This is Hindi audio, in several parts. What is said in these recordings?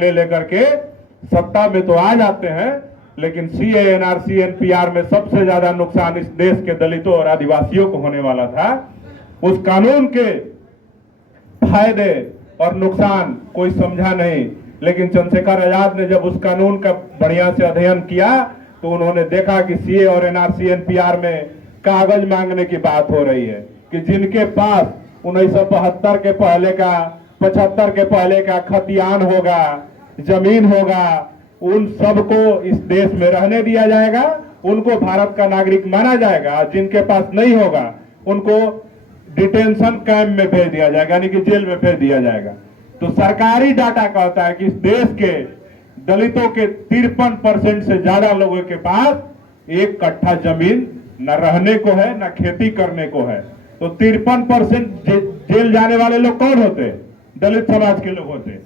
लेकर के सत्ता में तो आ जाते हैं, लेकिन सीए एनआरसी एनपीआर में सबसे ज्यादा नुकसान इस देश के दलितों और आदिवासियों को होने वाला था। उस कानून के फायदे और नुकसान कोई समझा नहीं, लेकिन चंद्रशेखर आजाद ने जब उस कानून का बढ़िया से अध्ययन किया तो उन्होंने देखा कि सीए और एनआरसी एनपीआर में कागज मांगने की बात हो रही है कि जिनके पास 1972 के पहले का 75 के पहले का खतियान होगा, जमीन होगा, उन सबको इस देश में रहने दिया जाएगा, उनको भारत का नागरिक माना जाएगा। जिनके पास नहीं होगा उनको डिटेंशन कैंप में भेज दिया जाएगा, यानी कि जेल में भेज दिया जाएगा। तो सरकारी डाटा कहता है कि इस देश के दलितों के 53% से ज्यादा लोगों के पास एक कट्ठा जमीन न रहने को है न खेती करने को है। तो 53% जेल जाने वाले लोग कौन होते? दलित समाज के लोग होते।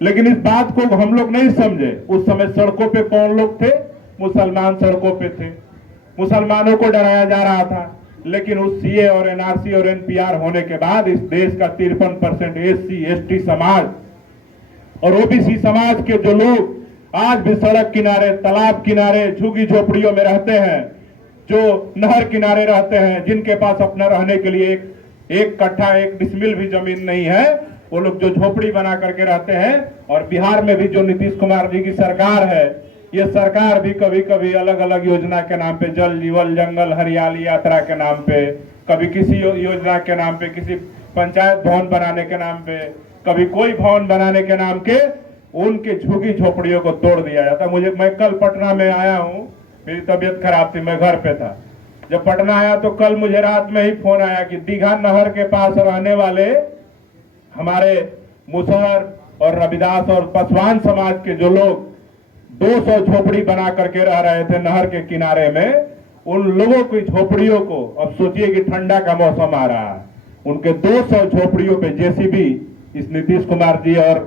लेकिन इस बात को हम लोग नहीं समझे। उस समय सड़कों पे कौन लोग थे? मुसलमान सड़कों पे थे, मुसलमानों को डराया जा रहा था। लेकिन उस सीए और एनआरसी और एनपीआर होने के बाद इस देश का 53% एससी एसटी समाज और ओबीसी समाज के जो लोग आज भी सड़क किनारे, तालाब किनारे, झुग्गी झोपड़ियों में रहते हैं, जो नहर किनारे रहते हैं, जिनके पास अपना रहने के लिए एक कट्ठा एक डिसमिल भी जमीन नहीं है, वो लोग जो झोपड़ी बना करके रहते हैं। और बिहार में भी जो नीतीश कुमार जी की सरकार है, ये सरकार भी कभी कभी अलग अलग योजना के नाम पे, जल जीवन जंगल हरियाली यात्रा के नाम पे, कभी किसी योजना के नाम पे, किसी पंचायत भवन बनाने के नाम पे, कभी कोई भवन बनाने के नाम के उनके झुग्गी झोपड़ियों को तोड़ दिया जाता। मैं कल पटना में आया हूँ, मेरी तबीयत खराब थी, मैं घर पे था। जब पटना आया तो कल मुझे रात में ही फोन आया कि दीघा नहर के पास रहने वाले हमारे मुसहर और रविदास और पासवान समाज के जो लोग 200 झोपड़ी बना करके रह रहे थे नहर के किनारे में, उन लोगों की झोपड़ियों को, अब सोचिए कि ठंडा का मौसम आ रहा है, उनके 200 झोपड़ियों पे जेसीबी इस नीतीश कुमार जी और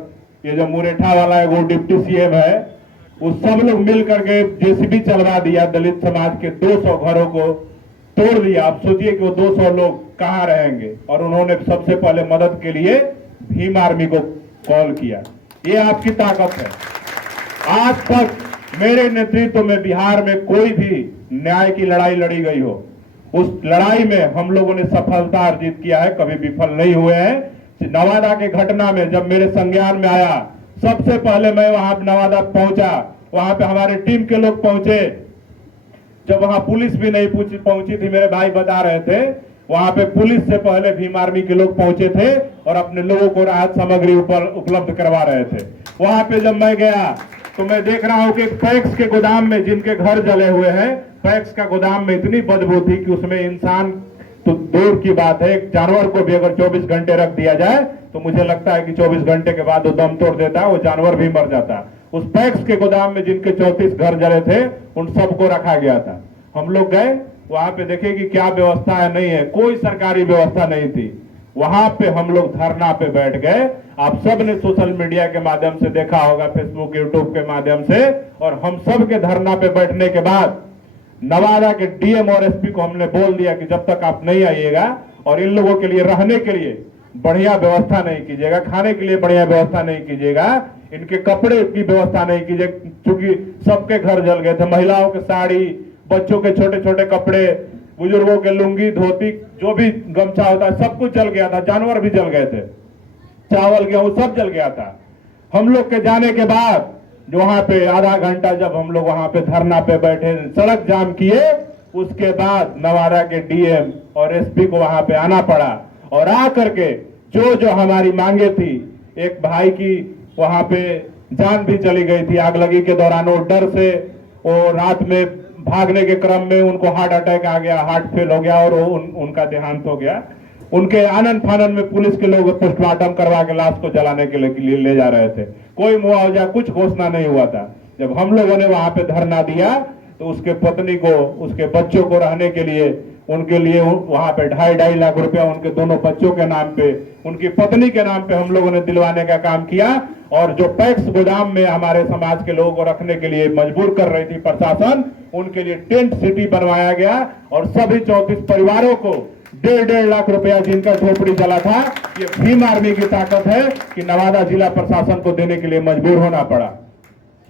ये जो मुरेठा वाला है वो डिप्टी सीएम है, उस सब लोग मिल करके जेसीबी चलवा दिया, दलित समाज के 200 घरों को तोड़ दिया। आप सोचिए कि वो 200 लोग कहाँ रहेंगे। और उन्होंने सबसे पहले मदद के लिए भीम आर्मी को कॉल किया। ये आपकी ताकत है। आज तक मेरे नेतृत्व में बिहार में कोई भी न्याय की लड़ाई लड़ी गई हो, उस लड़ाई में हम लोगों ने सफलता अर्जित किया है, कभी विफल नहीं हुए हैं। नवादा के घटना में जब मेरे संज्ञान में आया, सबसे पहले मैं वहां नवादा पहुंचा, वहां पे हमारे टीम के लोग पहुंचे। जब वहां पुलिस भी नहीं पहुंची थी, मेरे भाई बता रहे थे, वहां पे पुलिस से पहले भीम आर्मी के लोग पहुंचे थे और अपने लोगों को राहत सामग्री उपलब्ध करवा रहे थे। वहां पे जब मैं गया तो मैं देख रहा हूं कि पैक्स के गोदाम में, जिनके घर जले हुए हैं, पैक्स का गोदाम में इतनी बदबू थी कि उसमें इंसान तो दूर की बात है, एक जानवर को भी अगर 24 घंटे रख दिया जाए तो मुझे लगता है कि 24 घंटे के बाद वो दम तोड़ देता, वो जानवर भी मर जाता। उस पैक्स के गोदाम में जिनके 34 घर जले थे, उन सबको रखा गया था। हम लोग गए वहां पे, देखे कि क्या व्यवस्था है, नहीं है, कोई सरकारी व्यवस्था नहीं थी। वहां पे हम लोग धरना पे बैठ गए। आप सब ने सोशल मीडिया के माध्यम से देखा होगा, फेसबुक यूट्यूब के माध्यम से। और हम सब के धरना पे बैठने के बाद नवादा के डीएम और एसपी को हमने बोल दिया कि जब तक आप नहीं आइएगा और इन लोगों के लिए रहने के लिए बढ़िया व्यवस्था नहीं कीजिएगा, खाने के लिए बढ़िया व्यवस्था नहीं कीजिएगा, इनके कपड़े की व्यवस्था नहीं कीजिएगा, क्योंकि सबके घर जल गए थे। महिलाओं के साड़ी, बच्चों के छोटे छोटे कपड़े, बुजुर्गों के लुंगी धोती, जो भी गमछा होता है, सब कुछ जल गया था। जानवर भी जल गए थे, चावल गेहूं सब जल गया था। हम लोग के जाने के बाद जो वहां पे आधा घंटा जब हम लोग वहां पे धरना पे बैठे, सड़क जाम किए, उसके बाद नवादा के डीएम और एसपी को वहां पे आना पड़ा। और आ करके जो जो हमारी मांगे थी, एक भाई की वहां पे जान भी चली गई थी आगलगी के दौरान, वो डर से वो रात में भागने के क्रम में उनको हार्ट अटैक आ गया, हार्ट फेल हो गया और उनका देहांत हो गया। उनके आनंद फानन में पुलिस के लोग पोस्टमार्टम करवा के लाश को जलाने के लिए ले जा रहे थे। कोई मुआवजा कुछ घोषणा नहीं हुआ था। जब हम लोगों ने वहां पे धरना दिया तो उसके पत्नी को, उसके बच्चों को रहने के लिए, उनके लिए वहां पे 2.5 लाख रुपया उनके दोनों बच्चों के नाम पे, उनकी पत्नी के नाम पे हम लोगों ने दिलवाने का काम किया। और जो पैक्स गोदाम में हमारे समाज के लोगों को रखने के लिए मजबूर कर रही थी प्रशासन, उनके लिए टेंट सिटी बनवाया गया और सभी 34 परिवारों को 1.5 लाख रुपया जिनका झोपड़ी जला था। ये भीम आर्मी की ताकत है कि नवादा जिला प्रशासन को देने के लिए मजबूर होना पड़ा।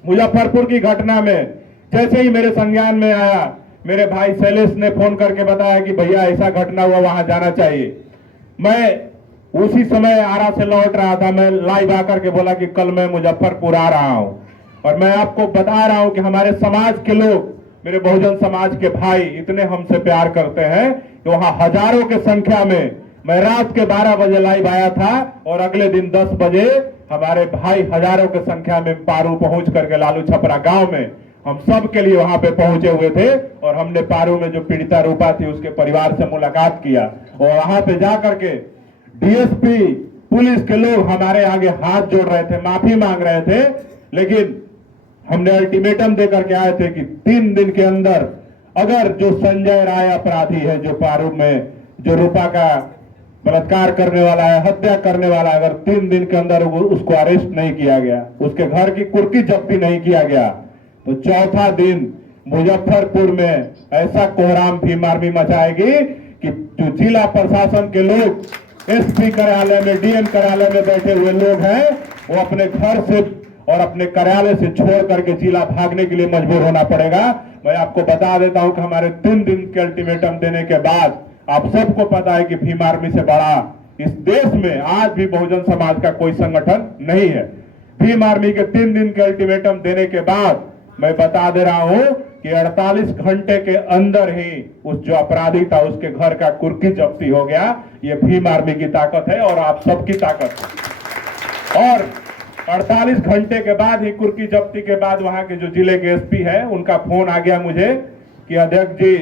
मुजफ्फरपुर की घटना में जैसे ही मेरे संज्ञान में आया, मेरे भाई शैलेश ने फोन करके बताया कि भैया ऐसा घटना हुआ, वहां जाना चाहिए। मैं उसी समय आरा से लौट रहा था, मैं लाइव आकर के बोला कि कल मैं मुजफ्फरपुर आ रहा हूं और मैं आपको बता रहा हूं कि हमारे समाज के लोग, मेरे बहुजन समाज के भाई इतने हमसे प्यार करते हैं कि वहां हजारों के संख्या में, मैं रात के 12 बजे लाइव आया था और अगले दिन 10 बजे हमारे भाई हजारों की संख्या में पारू पहुंच करके लालू छपरा गांव में हम सब के लिए वहां पे पहुंचे हुए थे और हमने पारू में जो पीड़िता रूपा थी उसके परिवार से मुलाकात किया और वहां पे जाकर के डीएसपी पुलिस के लोग हमारे आगे हाथ जोड़ रहे थे, माफी मांग रहे थे, लेकिन हमने अल्टीमेटम देकर के आए थे कि 3 दिन के अंदर अगर जो संजय राय अपराधी है, जो पारू में जो रूपा का बलात्कार करने वाला है, हत्या करने वाला है, अगर 3 दिन के अंदर उसको अरेस्ट नहीं किया गया, उसके घर की कुर्की जब्ती नहीं किया गया, तो चौथा दिन मुजफ्फरपुर में ऐसा कोहराम भीम आर्मी मचाएगी कि जो जिला प्रशासन के लोग, एसपी कार्यालय में, डीएम कार्यालय में बैठे हुए लोग हैं, वो अपने घर से और अपने कार्यालय से छोड़ करके जिला भागने के लिए मजबूर होना पड़ेगा। मैं आपको बता देता हूं कि हमारे 3 दिन के अल्टीमेटम देने के बाद आप सबको पता है कि भीम आर्मी से बड़ा इस देश में आज भी बहुजन समाज का कोई संगठन नहीं है। भीम आर्मी के 3 दिन के अल्टीमेटम देने के बाद मैं बता दे रहा हूं कि 48 घंटे के अंदर ही उस जो अपराधी था उसके घर का कुर्की जब्ती हो गया। ये भीम आर्मी की ताकत है और आप सबकी ताकत है। और 48 घंटे के बाद ही, कुर्की जब्ती के बाद, वहां के जो जिले के एसपी है उनका फोन आ गया मुझे कि अध्यक्ष जी,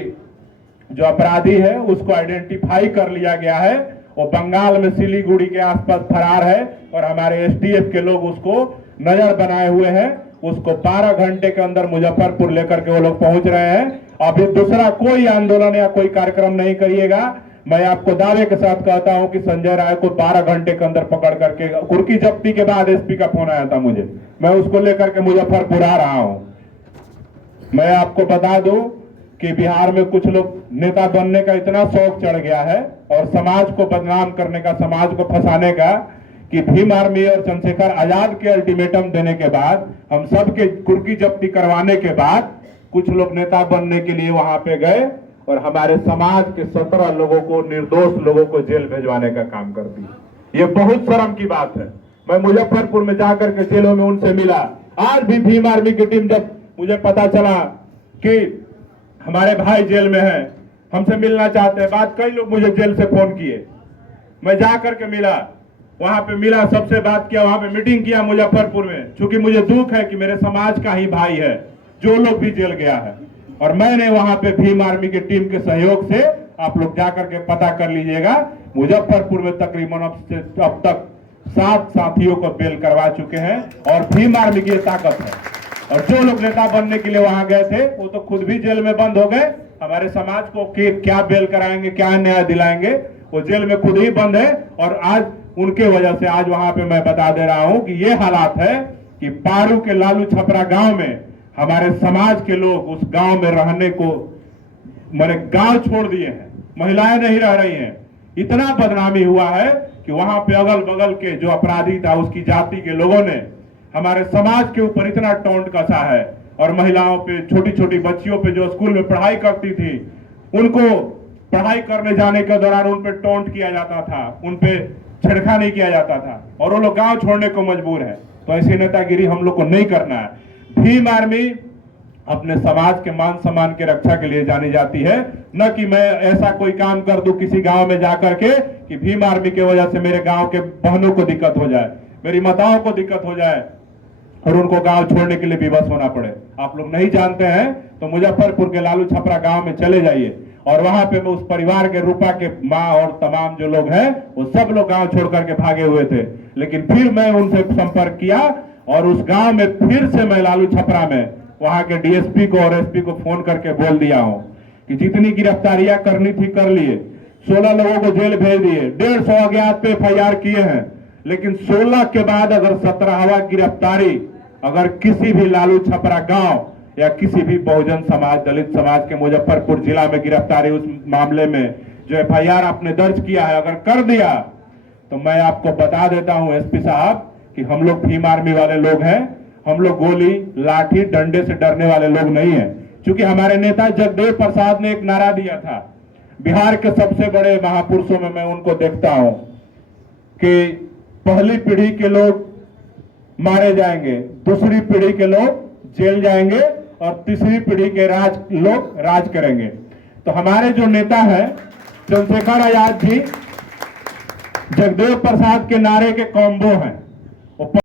जो अपराधी है उसको आइडेंटिफाई कर लिया गया है, वो बंगाल में सिलीगुड़ी के आसपास फरार है और हमारे एसटीएफ के लोग उसको नजर बनाए हुए हैं। उसको 12 घंटे के अंदर मुजफ्फरपुर लेकर के वो लोग पहुंच रहे हैं। अभी दूसरा कोई आंदोलन या कोई कार्यक्रम नहीं करिएगा। मैं आपको दावे के साथ कहता हूं कि संजय राय को 12 घंटे के अंदर पकड़ करके, कुर्की जब्ती के बाद एसपी का फोन आया था मुझे, मैं उसको लेकर के मुजफ्फरपुर आ रहा हूं। मैं आपको बता दूं कि बिहार में कुछ लोग नेता बनने का इतना शौक चढ़ गया है और समाज को बदनाम करने का, समाज को फंसाने का, कि भीम आर्मी और चंद्रशेखर आजाद के अल्टीमेटम देने के बाद, हम सबके कुर्की जब्ती करवाने के बाद कुछ लोग नेता बनने के लिए वहां पे गए और हमारे समाज के 17 लोगों को, निर्दोष लोगों को जेल भेजवाने का काम कर दिया। ये बहुत शर्म की बात है। मैं मुजफ्फरपुर में जाकर के जेलों में उनसे मिला। आज भी भीम आर्मी की टीम, जब मुझे पता चला कि हमारे भाई जेल में हैं, हमसे मिलना चाहते हैं, बात कई लोग मुझे जेल से फोन किए, मैं जाकर के मिला, वहां पे मिला, सबसे बात किया, वहां पे मीटिंग किया मुजफ्फरपुर में। चूंकि मुझे दुख है कि मेरे समाज का ही भाई है जो लोग भी जेल गया है, और मैंने वहां पे भीम आर्मी की टीम के सहयोग से, आप लोग जाकर के पता कर लीजिएगा, मुजफ्फरपुर में तकरीबन अब तक 7 साथियों को बेल करवा चुके हैं और भीम आर्मी की ताकत है। और जो लोग नेता बनने के लिए वहां गए थे वो तो खुद भी जेल में बंद हो गए। हमारे समाज को क्या बेल कराएंगे, क्या न्याय दिलाएंगे, वो जेल में खुद ही बंद है। और आज उनके वजह से आज वहां पे मैं बता दे रहा हूं कि ये हालात है कि पारू के लालू छपरा गांव में हमारे समाज के लोग उस गांव में रहने को, मैंने गांव छोड़ दिए हैं, महिलाएं नहीं रह रही हैं। इतना बदनामी हुआ है कि वहां पे अगल बगल के जो अपराधी था उसकी जाति के लोगों ने हमारे समाज के ऊपर इतना टोंट कसा है, और महिलाओं पे, छोटी छोटी बच्चियों पे जो स्कूल में पढ़ाई करती थी, उनको पढ़ाई करने जाने के दौरान उन पे टोंट किया जाता था, उन पे छेड़खानी किया जाता था, और वो लोग गांव छोड़ने को मजबूर है। तो ऐसी नेतागिरी हम लोग को नहीं करना है। भीम आर्मी अपने समाज के मान सम्मान की रक्षा के लिए जानी जाती है, न कि मैं ऐसा कोई काम कर दूं किसी गांव में जाकर के कि भीम आर्मी की वजह से मेरे गांव के बहनों को दिक्कत हो जाए, मेरी माताओं को दिक्कत हो जाए और उनको गांव छोड़ने के लिए विवश होना पड़े। आप लोग नहीं जानते हैं तो मुजफ्फरपुर के लालू छपरा गांव में चले जाइए, और वहां पे मैं उस परिवार के, रूपा के माँ और तमाम जो लोग हैं वो सब लोग गांव छोड़ करके भागे हुए थे। लेकिन फिर मैं उनसे संपर्क किया और उस गांव में फिर से मैं लालू छपरा में वहां के डीएसपी को और एसपी को फोन करके बोल दिया हूं कि जितनी गिरफ्तारियां करनी थी कर लिए, 16 लोगों को जेल भेज दिए, 150 अज्ञात पे FIR किए हैं, लेकिन 16 के बाद अगर 17वां गिरफ्तारी अगर किसी भी लालू छपरा गांव या किसी भी बहुजन समाज, दलित समाज के मुजफ्फरपुर जिला में गिरफ्तारी उस मामले में जो एफआईआर आपने दर्ज किया है, अगर कर दिया तो मैं आपको बता देता हूं एसपी साहब कि हम लोग भीम आर्मी वाले लोग हैं। हम लोग गोली लाठी डंडे से डरने वाले लोग नहीं हैं। क्योंकि हमारे नेता जगदेव प्रसाद ने एक नारा दिया था, बिहार के सबसे बड़े महापुरुषों में मैं उनको देखता हूं कि पहली पीढ़ी के लोग मारे जाएंगे, दूसरी पीढ़ी के लोग जेल जाएंगे और तीसरी पीढ़ी के लोग राज करेंगे। तो हमारे जो नेता हैं चंद्रशेखर आजाद जी जगदेव प्रसाद के नारे के कॉम्बो हैं।